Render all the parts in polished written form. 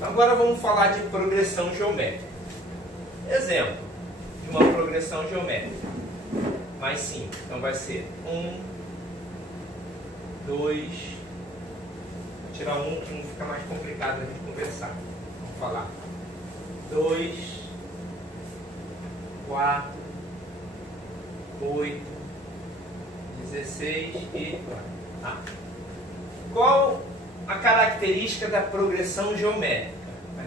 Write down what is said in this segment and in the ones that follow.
Agora vamos falar de progressão geométrica. Exemplo de uma progressão geométrica mais simples. Então vai ser 1, 2, vou tirar um que não fica mais complicado a gente conversar. Vamos falar 2, 4, 8, 16 e... Qual a característica da progressão geométrica?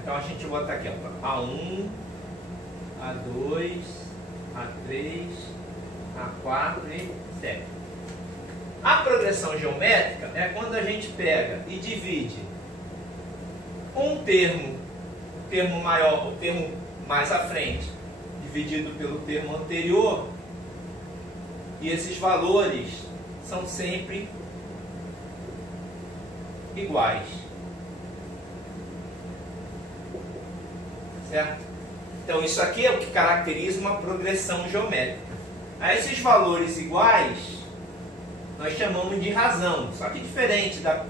Então a gente bota aqui, ó, A1, A2, A3, A4 e 7. A progressão geométrica é quando a gente pega e divide um termo, o termo maior, o termo mais à frente, dividido pelo termo anterior, e esses valores são sempre iguais. Certo? Então isso aqui é o que caracteriza uma progressão geométrica. A esses valores iguais nós chamamos de razão, só que diferente da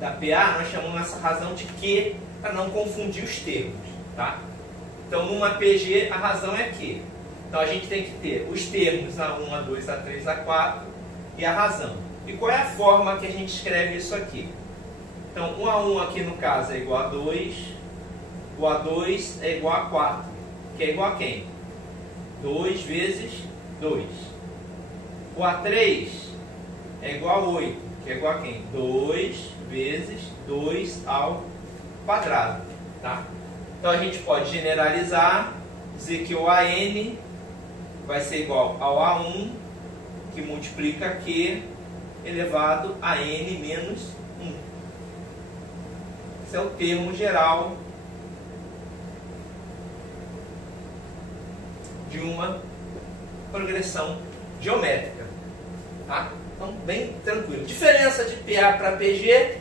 PA, nós chamamos essa razão de Q para não confundir os termos, tá? Então numa PG a razão é Q. Então a gente tem que ter os termos A1, A2, A3, A4 e a razão. E qual é a forma que a gente escreve isso aqui? Então o A1 aqui no caso é igual a 2, o A2 é igual a 4, que é igual a quem? 2 vezes 2. O A3 é igual a 8, que é igual a quem? 2 vezes 2 ao quadrado. Tá? Então a gente pode generalizar, dizer que o AN vai ser igual ao A1, que multiplica Q elevado a N menos 1. Esse é o termo geral de uma progressão geométrica. Tá? Então, bem tranquilo. Diferença de PA para PG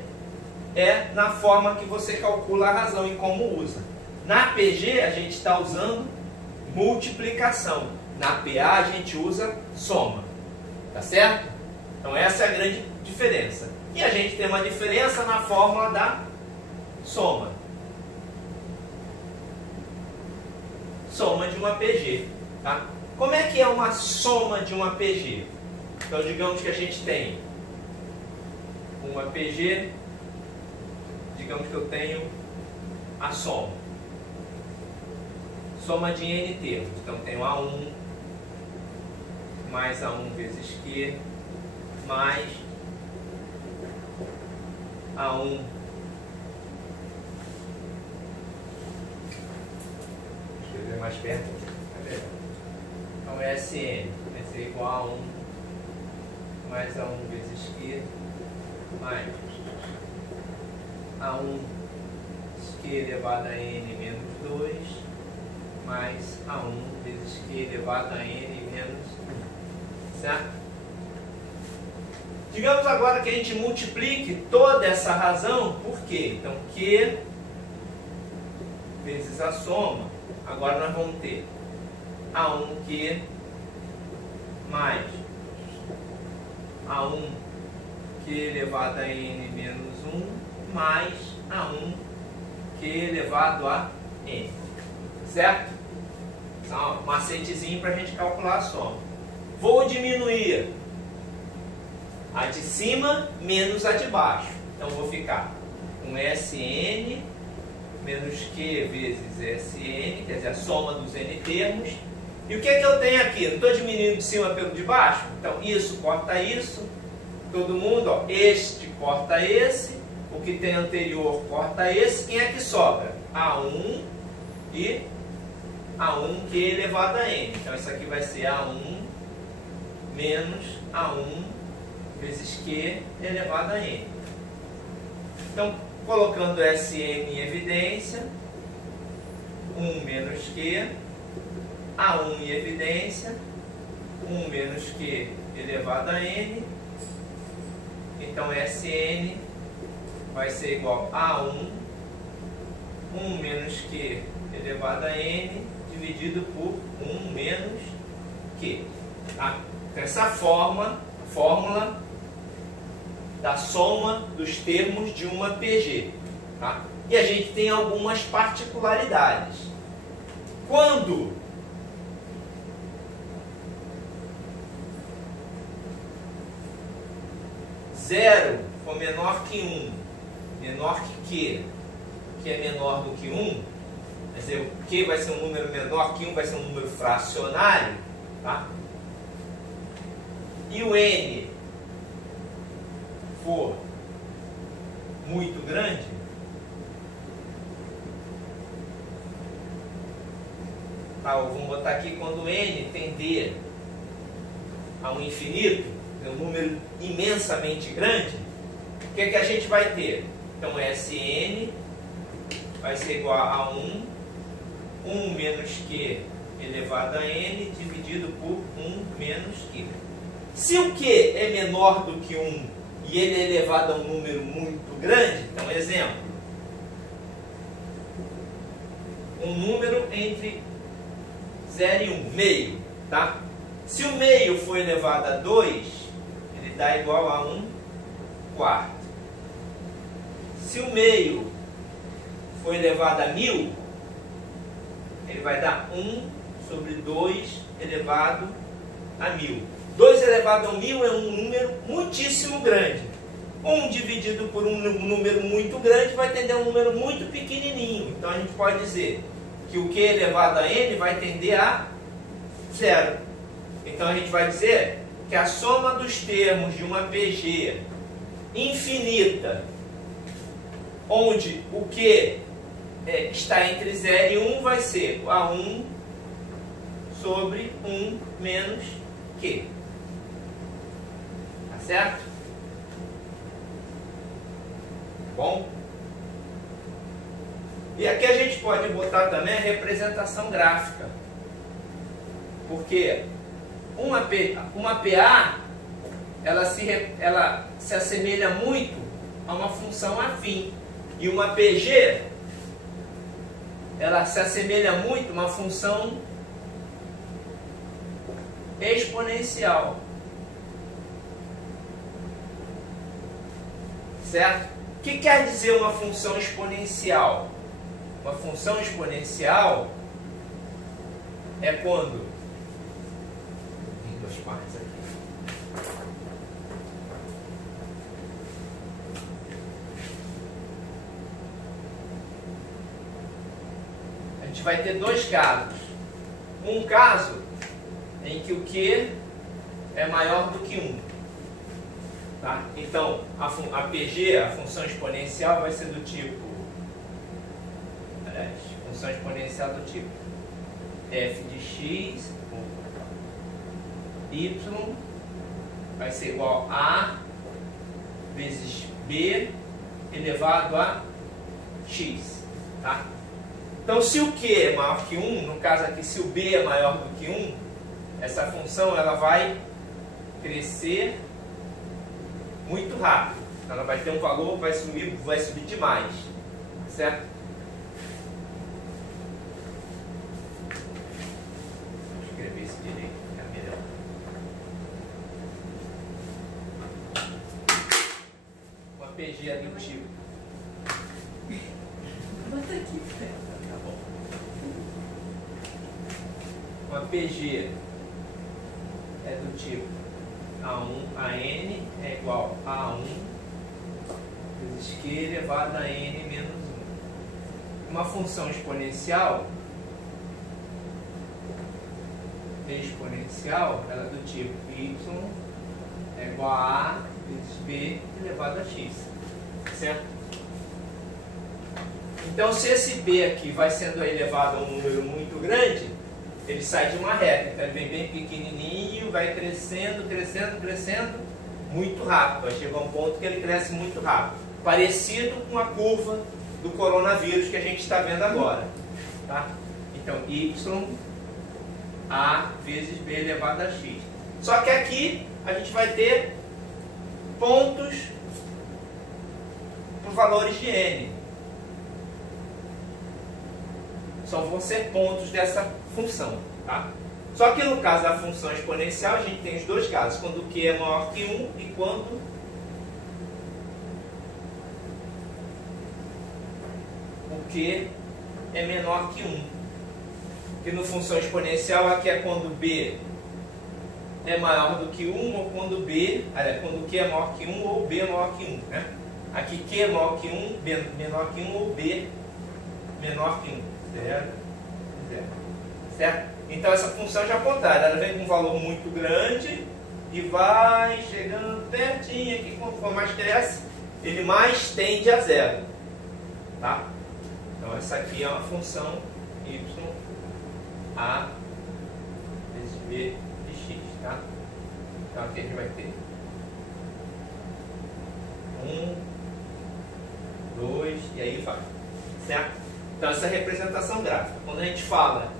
é na forma que você calcula a razão e como usa. Na PG a gente está usando multiplicação. Na PA a gente usa soma. Tá certo? Então essa é a grande diferença. E a gente tem uma diferença na fórmula da soma. Soma de uma PG. Tá? Como é que é uma soma de uma PG? Então digamos que a gente tem uma PG, digamos que eu tenho a soma. Soma de N termos. Então tenho A1 mais A1 vezes Q mais A1 escrever mais perto. Então SN vai ser igual a 1 mais A1 vezes Q mais A1 Q elevado a N menos 2 mais A1 vezes Q elevado a N menos 1. Certo? Digamos agora que a gente multiplique toda essa razão por Q. Então Q vezes a soma, agora nós vamos ter A1Q mais A1Q elevado a N menos 1 mais A1Q elevado a N. Certo? Então, um macetezinho para a gente calcular a soma. Vou diminuir a de cima menos a de baixo. Então vou ficar com SN menos Q vezes SN, quer dizer, a soma dos N termos. E o que é que eu tenho aqui? Não estou diminuindo de cima pelo de baixo? Então isso corta isso. Todo mundo, ó, este corta esse. O que tem anterior corta esse. Quem é que sobra? A1 e A1Q elevado a N. Então isso aqui vai ser A1 menos A1 vezes Q elevado a N. Então, colocando SN em evidência, 1 menos Q, A1 em evidência, 1 menos Q elevado a N. Então, SN vai ser igual a 1 menos Q elevado a N, dividido por 1 menos Q. Tá? Então, essa fórmula da soma dos termos de uma PG. Tá? E a gente tem algumas particularidades. Quando zero for menor que 1, menor que é menor do que 1, quer dizer, o Q vai ser um número menor que 1, vai ser um número fracionário, tá? E o N for muito grande, tá, vamos botar aqui quando N tender a um infinito, é um número imensamente grande, o que é que a gente vai ter? Então Sn vai ser igual a 1 menos Q elevado a N dividido por 1 menos Q. Se o Q é menor do que 1 e ele é elevado a um número muito grande, então exemplo, um número entre 0 e 1, meio, tá? Se o meio for elevado a 2, ele dá igual a 1 quarto. Se o meio for elevado a 1000, ele vai dar 1 sobre 2 elevado a 1000. 2 elevado a 1000 é um número muitíssimo grande. 1 dividido por um número muito grande vai tender a um número muito pequenininho. Então a gente pode dizer que o Q elevado a N vai tender a 0. Então a gente vai dizer que a soma dos termos de uma PG infinita, onde o Q está entre 0 e 1, vai ser a 1 sobre 1 menos Q. Tá certo? Bom? E aqui a gente pode botar também a representação gráfica. Porque uma PA ela se assemelha muito a uma função afim. E uma PG ela se assemelha muito a uma função exponencial. Certo? O que quer dizer uma função exponencial? Uma função exponencial é quando... Tem duas partes aqui. A gente vai ter dois casos. Um caso em que o Q é maior do que 1. Tá? Então, a PG, a função exponencial, vai ser do tipo... função exponencial do tipo f de x, y, vai ser igual a vezes b elevado a x. Tá? Então, se o Q é maior que 1, no caso aqui, se o b é maior do que 1, essa função ela vai crescer muito rápido. Ela vai ter um valor, vai subir demais. Certo? Vou escrever isso direito, fica melhor. Uma PG é do tipo. Bota aqui, Tá bom. Uma PG é do tipo a n é igual a 1 vezes q elevado a n menos 1. Uma função exponencial, ela é do tipo y é igual a a vezes b elevado a x. Certo? Então, se esse b aqui vai sendo elevado a um número muito grande, ele sai de uma reta. Então, ele vem bem pequenininho, vai crescendo, crescendo, crescendo muito rápido. Vai chegar a um ponto que ele cresce muito rápido. Parecido com a curva do coronavírus que a gente está vendo agora. Tá? Então, y a vezes b elevado a x. Só que aqui a gente vai ter pontos por valores de n. Só vão ser pontos dessa função. Tá? Só que no caso da função exponencial, a gente tem os dois casos. Quando q é maior que 1 e quando Q é menor que 1. Que no função exponencial aqui é quando B é maior do que 1 ou quando quando Q é maior que 1 ou B é maior que 1. Né? Aqui Q é maior que 1, B menor que 1 ou B menor que 1. 0, 0. Certo? Então essa função já é ao contrário, ela vem com um valor muito grande e vai chegando pertinho aqui, conforme mais cresce, ele mais tende a 0. Tá? Então essa aqui é uma função y a vezes b de x. Tá? Então aqui a gente vai ter 1, 2 e aí vai. Certo? Então essa é a representação gráfica. Quando a gente fala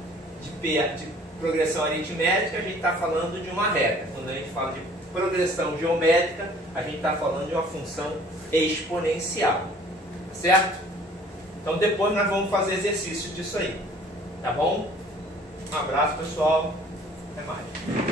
de progressão aritmética, a gente está falando de uma reta. Quando a gente fala de progressão geométrica, a gente está falando de uma função exponencial. Certo? Então depois nós vamos fazer exercício disso aí. Tá bom? Um abraço, pessoal. Até mais.